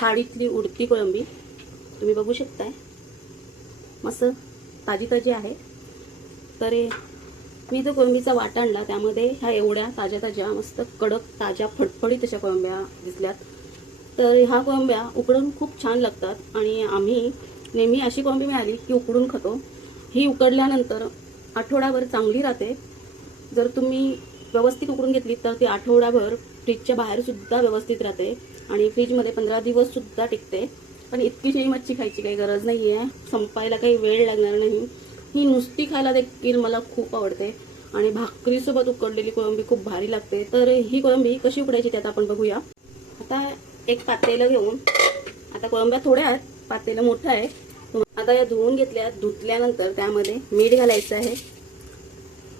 खाडीतली उडती कोळंबी तुम्ही बघू शकताय. मस्त ताजी ताजी आहे. तर मी जो कोळंबीचा वाटा आणला त्यामध्ये ह्या एवढ्या ताज्या ताज्या मस्त कडक ताज्या फटफडीत अशा कोळंब्या दिसल्यात. तर ह्या कोळंब्या उकडून खूप छान लागतात आणि आम्ही नेहमी अशी कोळंबी मिळाली की उकडून खातो. ही उकडल्यानंतर आठवडाभर चांगली राहते. जर तुम्ही व्यवस्थित उकडून घेतली तर ती आठवडाभर फ्रीजच्या बाहेर सुद्धा व्यवस्थित राहते आणि फ्रीजमध्ये पंधरा दिवस सुद्धा टिकते. पण इतकीशी मच्छी खायची काही गरज नाही आहे संपायला काही वेळ लागणार नाही. ही नुसती खायला देखील मला खूप आवडते. आणि भाकरीसोबत उकडलेली कोळंबी खूप भारी लागते. तर ही कोळंबी कशी उकडायची त्यात आपण बघूया. आता एक पातेलं घेऊन आता कोळंब्या थोड्या आहेत पातेलं मोठं आहे. आता या धुवून घेतल्या धुतल्यानंतर त्यामध्ये मीठ घालायचं आहे.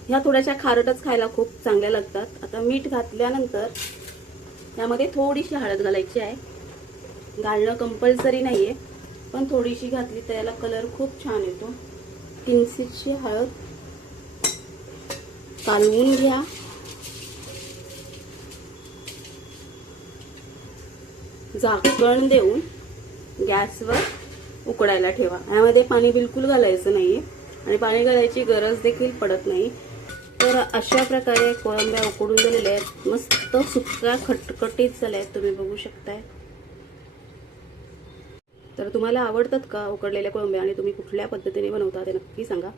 ह्या थोड्याशा खारटच खायला खूप चांगल्या लागतात. आता मीठ घातल्यानंतर त्यामध्ये थोडीशी हळद घालायची आहे. घालणं कंपल्सरी नाही आहे पण थोडीशी घातली तर याला कलर खूप छान येतो. किंचितशी हळद कालवून घ्या. झाकण देऊन गॅसवर उकडायला ठेवा. यामध्ये पाणी बिलकुल घालायचं नाही आणि पाणी घालायची गरज देखील पडत नाही. तर अशा प्रकारे कोळंब्या उकडून झालेल्या आहेत. मस्त सुक्या खटखटीत झाल्या आहेत तुम्ही बघू शकताय. तर तुम्हाला आवडतात का उकडलेल्या कोळंब्या आणि तुम्ही कुठल्या पद्धतीने बनवता ते नक्की सांगा.